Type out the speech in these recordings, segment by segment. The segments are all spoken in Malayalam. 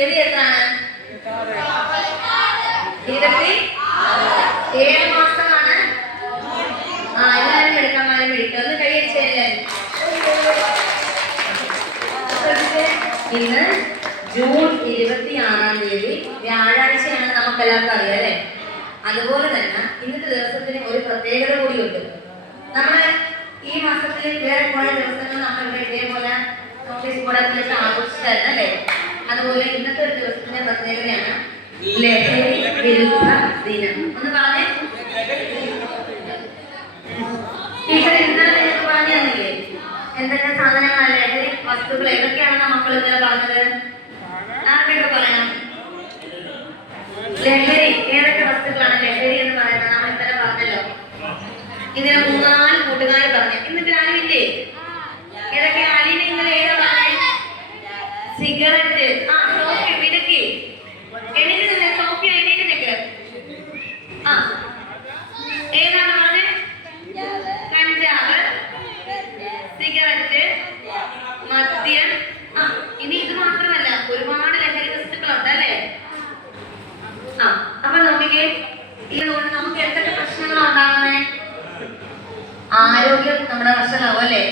തീയതി എത്രയാണ്? 27 മാസമാണ്. എല്ലാവരും എടുക്കാമാരും വിളിക്കും. ഒന്ന് കഴിയച്ചല്ലേ. ഇന്ന് ജൂൺ 26-ാം തീയതി വ്യാഴാഴ്ചയാണ്, നമുക്ക് എല്ലാവർക്കും അറിയാം അല്ലേ? അതുപോലെ തന്നെ ഇന്നത്തെ ദിവസത്തിന് ഒരു പ്രത്യേകത കൂടിയുണ്ട്. നമ്മുടെ ഈ മാസത്തിൽ വേറെ കുറെ ദിവസങ്ങൾ നമ്മളിവിടെ ഇതേപോലെ നോട്ടീസ് ബോർഡൊക്കെ വെച്ച് ആഘോഷിച്ചായിരുന്നു അല്ലേ? അതുപോലെ ഇന്നത്തെ ഒരു ദിവസത്തിന്റെ പ്രത്യേകതയാണ് ലഹരി വിരുദ്ധ ദിനം. ഒന്ന് പറഞ്ഞേ ടീച്ചർ. ഇന്നലെ നിങ്ങൾക്ക് പറഞ്ഞു തന്നില്ലേ എന്തൊക്കെ സാധനങ്ങളാണ് ലഹരി വസ്തുക്കൾ ഏതൊക്കെയാണെന്ന് മക്കൾ ഇന്നലെ പറഞ്ഞത്? ആർക്കൊക്കെ പറയാം? ലഹരി ഏതൊക്കെ വസ്തുക്കളാണ് ലഹരി എന്ന് പറയുന്നത് നമ്മൾ ഇന്നലെ പറഞ്ഞല്ലോ. ഇതിന് 3-4 കൂട്ടുകാർ പറഞ്ഞു. ഇന്നിട്ട് ആരുമില്ലേ? ഏതൊക്കെ ആലിനെ ഇന്നലെ ഏതാ പറഞ്ഞത്? സിഗരറ്റ്. സോഫി മിടുക്കി. എണീറ്റ് സോഫി എണീറ്റ് നിൽക്ക്. ഏതാണ് പറഞ്ഞത്? കഞ്ചാവ്, സിഗരറ്റ്, മദ്യം. ഇനി ഇത് മാത്രമല്ല, ഒരുപാട് ലഹരി വസ്തുക്കളുണ്ട് അല്ലേ? അപ്പൊ നോക്കിക്കേ, ഇതുകൊണ്ട് നമുക്ക് എന്തൊക്കെ പ്രശ്നങ്ങളാണ് ഉണ്ടാകുന്നത്? ആരോഗ്യം നമ്മുടെ വശമാവും അല്ലേ?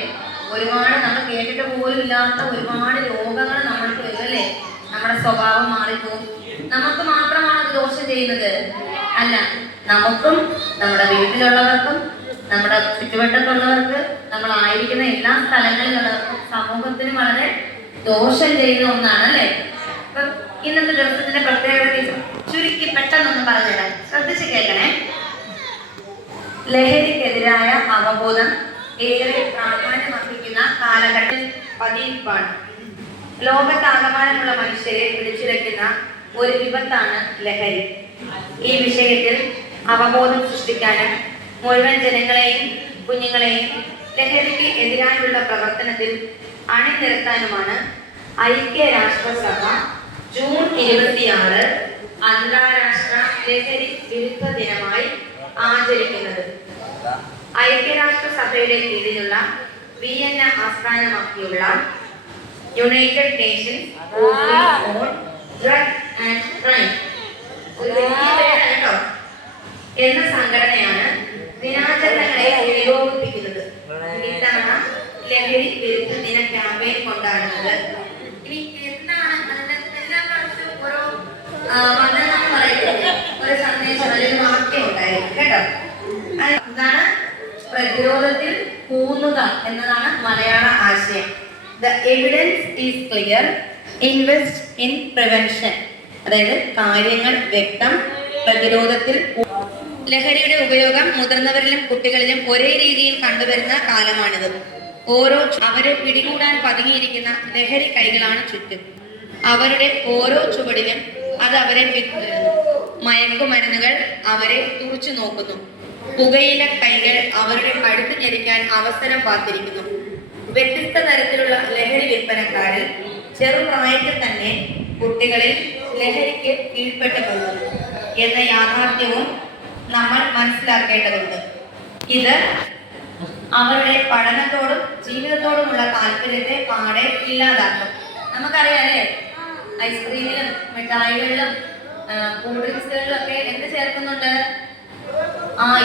ഒരുപാട് നമ്മൾ കേട്ടിട്ട് പോലും ഇല്ലാത്ത ഒരുപാട് രോഗങ്ങൾ നമ്മൾക്ക് വരും അല്ലേ? നമ്മുടെ സ്വഭാവം മാറിപ്പോകും. നമുക്ക് മാത്രമാണ് അത് ദോഷം ചെയ്യുന്നത്? അല്ല, നമുക്കും നമ്മുടെ വീട്ടിലുള്ളവർക്കും നമ്മുടെ ചുറ്റുവട്ടത്തുള്ളവർക്ക് നമ്മളായിരിക്കുന്ന എല്ലാ സ്ഥലങ്ങളിലുള്ളവർക്കും സമൂഹത്തിന് വളരെ ദോഷം ചെയ്യുന്ന ഒന്നാണ് അല്ലേ? അപ്പൊ ഇന്നത്തെ ദിവസത്തിന്റെ പ്രത്യേകത ചുരുക്കി പെട്ടെന്നൊന്ന് പറഞ്ഞുതരാം, ശ്രദ്ധിച്ച് കേൾക്കണേ. ലഹരിക്കെതിരായ അവബോധം ഏറെ പ്രാധാന്യമർഹിക്കുന്ന കാലഘട്ടം പതിവാണ്. ലോകത്താകമാനമുള്ള മനുഷ്യരെ പിടിച്ചുലയ്ക്കുന്ന ഒരു വിപത്താണ് ലഹരി. ഈ വിഷയത്തിൽ അവബോധം സൃഷ്ടിക്കാനും മുഴുവൻ ജനങ്ങളെയും കുഞ്ഞുങ്ങളെയും ലഹരിക്ക് എതിരായുള്ള പ്രവർത്തനത്തിൽ അണിനിരത്താനുമാണ് ഐക്യരാഷ്ട്രസഭ ജൂൺ 26 അന്താരാഷ്ട്ര ലഹരി വിരുദ്ധ ദിനമായി ആചരിക്കുന്നത്. ഐക്യരാഷ്ട്രസഭയുടെ കീഴിലുള്ള വിയന്ന ആസ്ഥാനമാക്കിയുള്ള United Nations on drug and crime എന്ന സംഘടനയാണ് ദിനാചരണങ്ങളെ ഏകോപിപ്പിക്കുന്നത്. ഇത്തവണ ലഹരി വിരുദ്ധ ദിന ക്യാമ്പയിൻ കൊണ്ടാടുന്നത്. ഇനി എന്താണ് അതിന്റെ എല്ലാ പ്രാവശ്യവും ഓരോ വന്ദനം പറയുന്നത് ഒരു സന്ദേശം അല്ലെങ്കിൽ വാക്യം ഉണ്ടായിരിക്കും കേട്ടോ. അതാണ് പ്രതിരോധത്തിൽ ഊന്നുക എന്നതാണ് മലയാള ആശയം. The evidence is clear. Invest in prevention. അതായത് കാര്യങ്ങൾ വ്യക്തം, പ്രതിരോധത്തിൽ. ലഹരിയുടെ ഉപയോഗം മുതിർന്നവരിലും കുട്ടികളിലും ഒരേ രീതിയിൽ കണ്ടുവരുന്ന കാലമാണിത്. അവരെ പിടികൂടാൻ പതുങ്ങിയിരിക്കുന്ന ലഹരി കൈകളാണ് ചുറ്റും. അവരുടെ ഓരോ ചുവടിലും അത് അവരെ പിന്തുടരുന്നു. മയക്കുമരുന്നുകൾ അവരെ തുറച്ചു നോക്കുന്നു. പുകയില കൈകൾ അവരുടെ കഴുത്ത് ഞെരിക്കാൻ അവസരം കാത്തിരിക്കുന്നു. വ്യത്യസ്ത തരത്തിലുള്ള ലഹരി വിൽപ്പനക്കാരിൽ ചെറുപ്രായത്തിൽ തന്നെ കുട്ടികളിൽ ലഹരിക്ക് കീഴ്പ്പെട്ടു പോകുന്നു എന്ന യാഥാർത്ഥ്യവും നമ്മൾ മനസ്സിലാക്കേണ്ടതുണ്ട്. ഇത് അവരുടെ പഠനത്തോടും ജീവിതത്തോടുമുള്ള താല്പര്യത്തെ പാടെ ഇല്ലാതാക്കും. നമുക്കറിയാം അല്ലേ, ഐസ്ക്രീമിലും മിഠായികളിലും കൂൾ ഡ്രിങ്ക്സുകളിലും ഒക്കെ എന്ത് ചേർക്കുന്നുണ്ട്?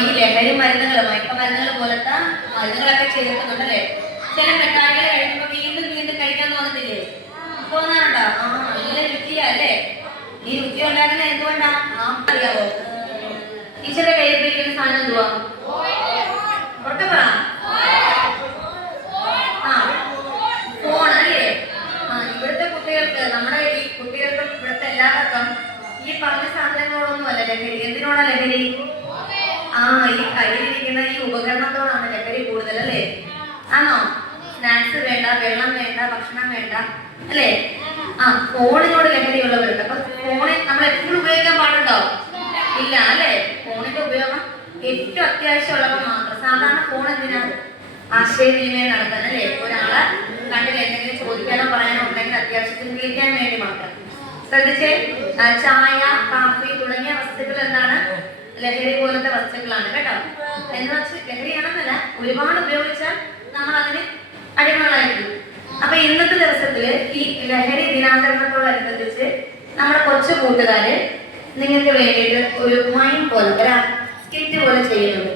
ഈ ലഹരി മരുന്നുകൾ, മയക്കമരുന്നുകൾ പോലത്തെ മരുന്നുകളൊക്കെ ചേർക്കുന്നുണ്ട് അല്ലേ? ചില മിഠായികൾ കഴിക്കുമ്പോൾ വീണ്ടും വീണ്ടും കഴിക്കാൻ തോന്നത്തില്ലേ? തോന്നാറുണ്ടോ? നല്ല രുചിയാ അല്ലേ? ഈ രുചി ഉണ്ടാക്കുന്നത് എന്തുകൊണ്ടാ അറിയാവോ? ടീച്ചറുടെ കയ്യിൽ പിടിക്കുന്ന സാധനം എന്തുവാ? ഒട്ടും പറ. ഫോൺ അല്ലേ? ഇവിടുത്തെ കുട്ടികൾക്ക്, നമ്മുടെ ഈ കുട്ടികൾക്കും ഇവിടുത്തെ എല്ലാവർക്കും ഈ പറഞ്ഞ സാധനങ്ങളോടൊന്നും അല്ല ലഹരി. എന്തിനോടാ ലഹരി? ഈ കയ്യിലിരിക്കുന്ന ഈ ഉപകരണത്തോടാണ് ലഹരി കൂടുതൽ അല്ലേ? ആണോ? സ്നാക്സ് വേണ്ട, വെള്ളം വേണ്ട, ഭക്ഷണം വേണ്ട അല്ലേ? ഫോണിനോട് ലഹരിയുള്ളവരുണ്ട്. അപ്പൊ ഫോണിൽ നമ്മൾ എപ്പോഴും ഉപയോഗിക്കാൻ പാടുണ്ടോ? ഇല്ല അല്ലേ? ഫോണിന്റെ ഉപയോഗം ഏറ്റവും അത്യാവശ്യമുള്ളപ്പോൾ മാത്രം. സാധാരണ ഫോൺ എന്തിനാണ്? ആശയവിനിമയം നടത്താൻ അല്ലേ? ഒരാളെ കണ്ടിൽ എന്തെങ്കിലും ചോദിക്കാനോ പറയാനോ ഉണ്ടെങ്കിൽ അത്യാവശ്യത്തിന് വിളിക്കാൻ വേണ്ടി മാത്രം. ശ്രദ്ധിച്ചേ, ചായ, കാപ്പി തുടങ്ങിയ വസ്തുക്കൾ എന്താണ്? ലഹരി പോലത്തെ വസ്തുക്കളാണ് കേട്ടോ. എന്ന് വെച്ച് ലഹരിയാണെന്നല്ല, ഒരുപാട് ഉപയോഗിച്ചാൽ നമ്മൾ അതിന് അടിമകളായിരിക്കും. അപ്പൊ ഇന്നത്തെ ദിവസത്തില് ഈ ലഹരി ദിനാചരണത്തോടനുബന്ധിച്ച് നമ്മുടെ കൊച്ചു കൂട്ടുകാര് നിങ്ങൾക്ക് വേണ്ടിയിട്ട് ഒരു മൈം പോലെ ഒരു സ്കിറ്റ് പോലെ ചെയ്യുന്നുണ്ട്.